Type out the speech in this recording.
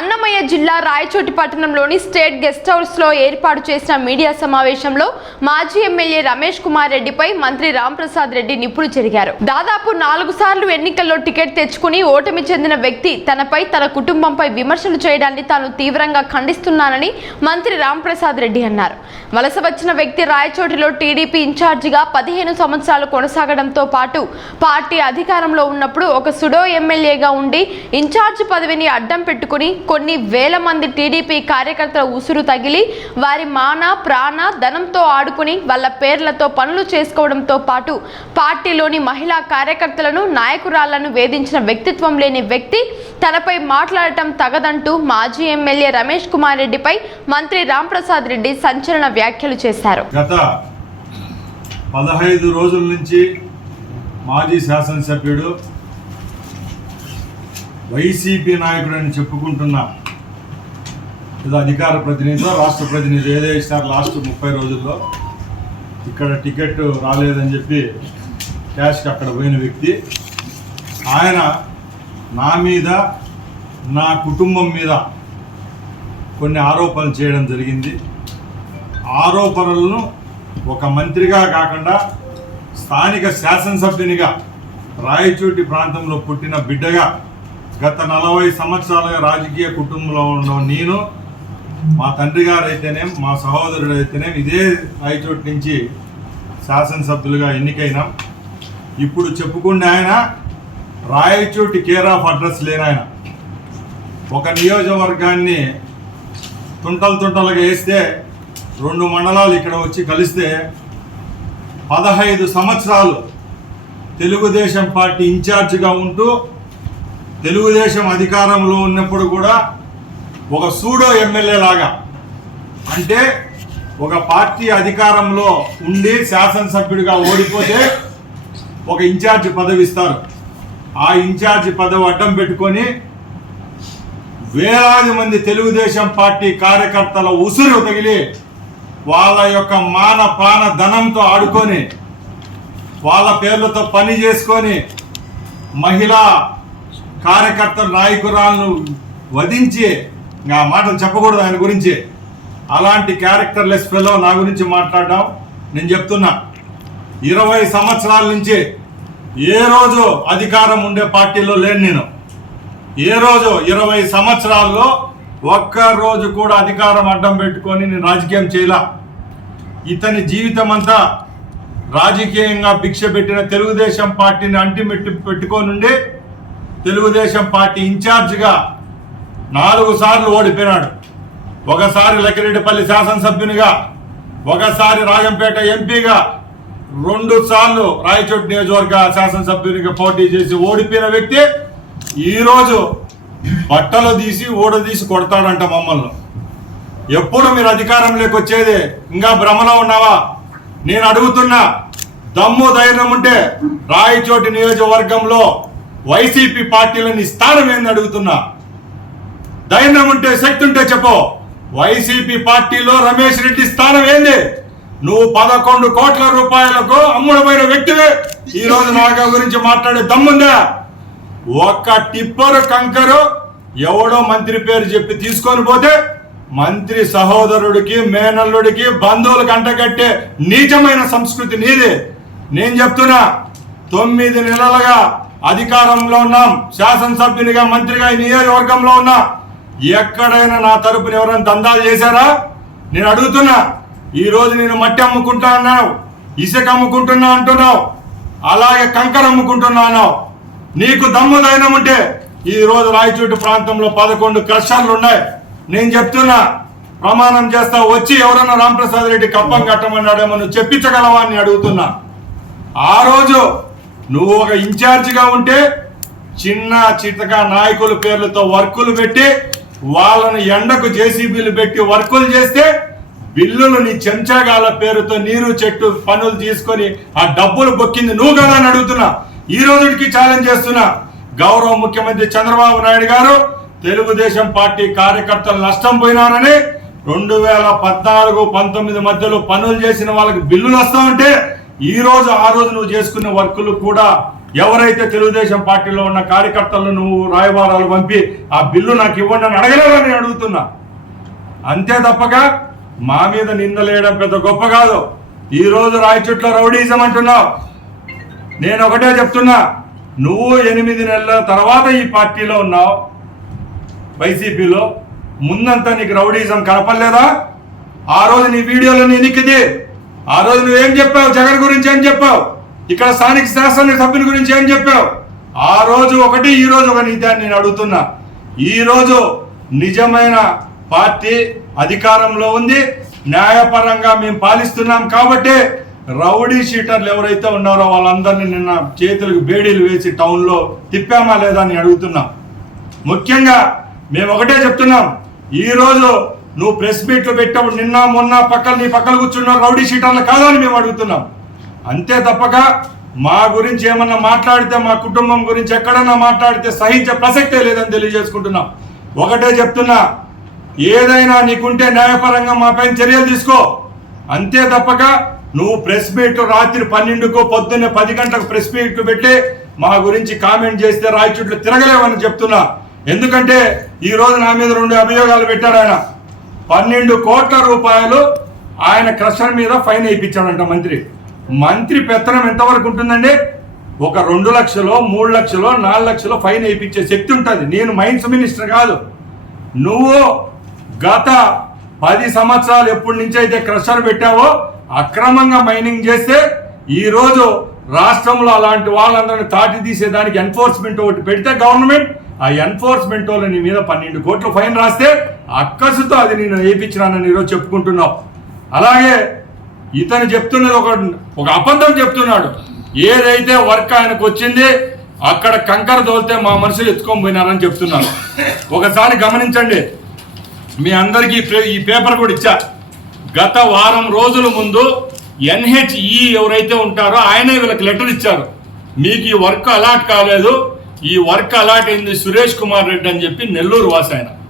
అన్నమయ్య జిల్లా రాయచోటి పట్టణంలోని state guest హౌస్లో ఏర్పాటు చేసిన మీడియా సమావేశంలో మాజీ ఎమ్మెల్యే రమేష్ కుమార్ రెడ్డిపై మంత్రి రాంప్రసాద్ రెడ్డి నిప్పులు చెరిగారు. దాదాపు నాలుగు సార్లు ఎన్నికల్లో టికెట్ తెచ్చుకుని ఓటమి చెందిన వ్యక్తి తనపై తన కుటుంబంపై విమర్శలు చేయడాన్ని తాను తీవ్రంగా ఖండిస్తున్నానని మంత్రి రాంప్రసాద్ రెడ్డి అన్నారు. వలస వచ్చిన వ్యక్తి రాయచోటిలో టీడీపీ ఇన్ఛార్జిగా పదిహేను సంవత్సరాలు కొనసాగడంతో పాటు పార్టీ అధికారంలో ఉన్నప్పుడు ఒక సుడో ఎమ్మెల్యేగా ఉండి ఇన్ఛార్జ్ పదవిని అడ్డం పెట్టుకుని కొన్ని వేల మంది టీడీపీ కార్యకర్తల ఉసురు తగిలి వారి మాన ప్రాణ ధనంతో ఆడుకుని వాళ్ళ పేర్లతో పనులు చేసుకోవడంతో పాటు పార్టీలోని మహిళా కార్యకర్తలను నాయకురాళ్ళను వేధించిన వ్యక్తిత్వం లేని వ్యక్తి తనపై మాట్లాడటం తగదంటూ మాజీ ఎమ్మెల్యే రమేష్ కుమార్ రెడ్డిపై మంత్రి రాంప్రసాద్ రెడ్డి సంచలన వ్యాఖ్యలు చేశారు. గత పదహైదు రోజుల నుంచి మాజీ శాసనసభ్యుడు వైసీపీ నాయకుడు అని చెప్పుకుంటున్న ఏదో అధికార ప్రతినిధి రాష్ట్ర ప్రతినిధి ఏదో ఇస్తారు లాస్ట్ ముప్పై రోజుల్లో ఇక్కడ టికెట్ రాలేదని చెప్పి క్యాష్కి అక్కడ పోయిన వ్యక్తి ఆయన నా మీద నా కుటుంబం మీద కొన్ని ఆరోపణలు చేయడం జరిగింది. ఆరోపణలను ఒక మంత్రిగా కాకుండా స్థానిక శాసనసభ్యునిగా రాయచోటి ప్రాంతంలో పుట్టిన బిడ్డగా గత నలభై సంవత్సరాలుగా రాజకీయ కుటుంబంలో ఉన్న నేను మా తండ్రి గారు అయితేనే మా సహోదరుడు అయితేనే ఇదే రాయచోటి నుంచి శాసనసభ్యులుగా ఎన్నికైనాం. ఇప్పుడు చెప్పుకుంటే ఆయన రాయచోటి కేర్ ఆఫ్ అడ్రస్ లేని ఆయన. ఒక నియోజకవర్గాన్ని తుంటలు తుంటలుగా వేస్తే రెండు మండలాలు ఇక్కడ వచ్చి కలిస్తే పదహైదు సంవత్సరాలు తెలుగుదేశం పార్టీ ఇన్ఛార్జిగా ఉంటూ తెలుగుదేశం అధికారంలో ఉన్నప్పుడు కూడా ఒక సూడో ఎమ్మెల్యే లాగా అంటే ఒక పార్టీ అధికారంలో ఉండి శాసనసభ్యుడిగా ఓడిపోతే ఒక ఇన్ఛార్జ్ పదవి ఇస్తారు. ఆ ఇన్ఛార్జ్ పదవి అడ్డం పెట్టుకొని వేలాది మంది తెలుగుదేశం పార్టీ కార్యకర్తల ఉసురు తగిలి వాళ్ళ యొక్క మాన ప్రాణ ధనంతో ఆడుకొని వాళ్ళ పేర్లతో పని చేసుకొని మహిళా కార్యకర్త నాయకురాలను వధించి ఆ మాటలు చెప్పకూడదు ఆయన గురించి. అలాంటి క్యారెక్టర్లెస్ ఫెలో నా గురించి మాట్లాడడం నేను చెప్తున్నా. ఇరవై సంవత్సరాల నుంచి ఏ రోజు అధికారం ఉండే పార్టీలో లేను నేను. ఏ రోజు ఇరవై సంవత్సరాల్లో ఒక్క రోజు కూడా అధికారం అడ్డం పెట్టుకొని నేను రాజకీయం చేయలా. ఇతని జీవితం అంతా రాజకీయంగా భిక్ష పెట్టిన తెలుగుదేశం పార్టీని అంటిమెట్టి పెట్టుకోనుండి తెలుగుదేశం పార్టీ ఇన్ఛార్జిగా నాలుగు సార్లు ఓడిపోయినాడు. ఒకసారి లక్కిరెడ్డిపల్లి శాసనసభ్యునిగా ఒకసారి రాజంపేట ఎంపీగా రెండు సార్లు రాయచోటి నియోజకవర్గ శాసనసభ్యునిగా పోటీ చేసి ఓడిపోయిన వ్యక్తి ఈరోజు బట్టలు తీసి ఊడదీసి కొడతాడంట మమ్మల్ని. ఎప్పుడు మీరు అధికారంలోకి వచ్చేది? ఇంకా భ్రమలో ఉన్నావా? నేను అడుగుతున్నా దమ్ము ధైర్యం ఉంటే రాయచోటి నియోజకవర్గంలో వైసీపీ పార్టీలో నీ స్థానం ఏంది అడుగుతున్నా. ధైర్యం ఉంటే శక్తి ఉంటే చెప్పు. వైసీపీ పార్టీలో రమేష్ రెడ్డి స్థానం ఏంది? నువ్వు పదకొండు కోట్ల రూపాయలకు అమ్ముడమైన వ్యక్తివే. ఈ రోజు నాగా గురించి మాట్లాడే దమ్ముందా? ఒక్క టిప్పరు కంకరు ఎవడో మంత్రి పేరు చెప్పి తీసుకొని పోతే మంత్రి సహోదరుడికి మేనల్లుడికి బంధువులకు అంటగట్టే నీచమైన సంస్కృతి నీది. నేను చెప్తున్నా తొమ్మిది నెలలుగా అధికారంలో ఉన్నాం. శాసనసభ్యునిగా మంత్రిగా నియోజకవర్గంలో ఉన్నా. ఎక్కడైనా నా తరపున ఎవరైనా దందాలు చేశారా? నేను అడుగుతున్నా. ఈరోజు నేను మట్టి అమ్ముకుంటా అన్నావు ఇసుక అమ్ముకుంటున్నా అంటున్నావు అలాగే కంకర అమ్ముకుంటున్నా అన్నావు. నీకు దమ్ము ఉంటే ఈ రోజు ప్రాంతంలో పదకొండు క్రషర్లు ఉన్నాయి. నేను చెప్తున్నా ప్రమాణం చేస్తా వచ్చి ఎవరన్నా రామప్రసాద్ రెడ్డి కప్పం కట్టమన్నాడేమో నువ్వు చెప్పించగలవా అని అడుగుతున్నా. ఆ రోజు నువ్వు ఒక ఇన్ఛార్జిగా ఉంటే చిన్న చితక నాయకుల పేర్లతో వర్కులు పెట్టి వాళ్ళని ఎండకు జేసీబీలు పెట్టి వర్కులు చేస్తే బిల్లులు నీ చెంచాగాల పేరుతో నీరు చెట్టు పనులు తీసుకొని ఆ డబ్బులు బొక్కింది నువ్వు కదా అని అడుగుతున్నా. ఈ రోజుకి ఛాలెంజ్ చేస్తున్నా. గౌరవ ముఖ్యమంత్రి చంద్రబాబు నాయుడు గారు తెలుగుదేశం పార్టీ కార్యకర్తలు నష్టం పోయినారని రెండు వేల పద్నాలుగు పంతొమ్మిది మధ్యలో పనులు చేసిన వాళ్ళకి బిల్లులు వస్తా ఉంటే ఈ రోజు ఆ రోజు నువ్వు చేసుకున్న వర్కులు కూడా ఎవరైతే తెలుగుదేశం పార్టీలో ఉన్న కార్యకర్తలను నువ్వు రాయబారాలు పంపి ఆ బిల్లు నాకు ఇవ్వండి అని అడగలేదని అడుగుతున్నా? అంతే తప్పగా మా మీద నిందలేయడం పెద్ద గొప్ప కాదు. ఈ రోజు రాయచుట్ల రౌడీజం అంటున్నావు. నేను ఒకటే చెప్తున్నా నువ్వు ఎనిమిది నెలల తర్వాత ఈ పార్టీలో ఉన్నావు వైసీపీలో. ముందంతా నీకు రౌడీజం కనపడలేదా? ఆ రోజు నీ వీడియోలో నీ ఎన్నికది ఆ రోజు నువ్వేం చెప్పావు? జగన్ గురించి ఏం చెప్పావు? ఇక్కడ స్థానిక శాసన సభ్యుల గురించి ఏం చెప్పావు? ఆ రోజు ఒకటి ఈ రోజు ఒక నీతి నేను అడుగుతున్నా. ఈ రోజు నిజమైన పార్టీ అధికారంలో ఉంది. న్యాయపరంగా మేము పాలిస్తున్నాం కాబట్టి రౌడీ షీటర్లు ఎవరైతే ఉన్నారో వాళ్ళందరినీ నిన్న చేతులకు బేడీలు వేసి టౌన్లో తిప్పామా లేదా అని అడుగుతున్నాం. ముఖ్యంగా మేము ఒకటే చెప్తున్నాం. ఈ రోజు నువ్వు ప్రెస్ మీట్లు పెట్టావు నిన్న మొన్న పక్కన నీ పక్కన కూర్చున్న రౌడీ షీటర్లు కాదని మేము అడుగుతున్నాం. అంతే తప్పక మా గురించి ఏమన్నా మాట్లాడితే మా కుటుంబం గురించి ఎక్కడన్నా మాట్లాడితే సహించే ప్రసక్తే లేదని తెలియజేసుకుంటున్నాం. ఒకటే చెప్తున్నా ఏదైనా నీకుంటే న్యాయపరంగా మా పైన చర్యలు తీసుకో. అంతే తప్పక నువ్వు ప్రెస్ మీట్ రాత్రి పన్నెండుకో పొద్దున్నే పది గంటలకు ప్రెస్ మీట్లు పెట్టి మా గురించి కామెంట్ చేస్తే రాయచుట్లు తిరగలేవని చెప్తున్నా. ఎందుకంటే ఈ రోజు నా మీద రెండు అభియోగాలు పెట్టారు ఆయన. పన్నెండు కోట్ల రూపాయలు ఆయన క్రషర్ మీద ఫైన్ వేయించాడంట మంత్రి. మంత్రి పెత్తనం ఎంతవరకు ఉంటుందండి? ఒక రెండు లక్షలు మూడు లక్షలు నాలుగు లక్షలు ఫైన్ వేయించే శక్తి ఉంటుంది. నేను మైన్స్ మినిస్టర్ కాదు. నువ్వు గత పది సంవత్సరాలు ఎప్పటి నుంచి అయితే క్రషర్ పెట్టావో అక్రమంగా మైనింగ్ చేస్తే ఈరోజు రాష్ట్రంలో అలాంటి వాళ్ళందరిని తాటి తీసేదానికి ఎన్ఫోర్స్మెంట్ ఒకటి పెడితే గవర్నమెంట్ ఆ ఎన్ఫోర్స్మెంట్ వాళ్ళు నీ మీద పన్నెండు కోట్ల ఫైన్ రాస్తే అక్కసుతో అది నేను వేయించినానని ఈరోజు చెప్పుకుంటున్నావు. అలాగే ఇతను చెప్తున్నది ఒక ఒక అబద్ధం చెప్తున్నాడు. ఏదైతే వర్క్ ఆయనకు వచ్చింది అక్కడ కంకర తోలితే మా మనుషులు ఎత్తుకొని పోయినారని చెప్తున్నాను. ఒకసారి గమనించండి. మీ అందరికీ పే- ఈ పేపర్ కూడా ఇచ్చా. గత వారం రోజుల ముందు ఎన్హెచ్ఈ ఎవరైతే ఉంటారో ఆయనే వీళ్ళకి లెటర్ ఇచ్చారు. మీకు ఈ వర్క్ అలాట్ కాలేదు. ఈ వర్క్ అలాట్ అయింది సురేష్ కుమార్ రెడ్డి అని చెప్పి నెల్లూరు వాసాయన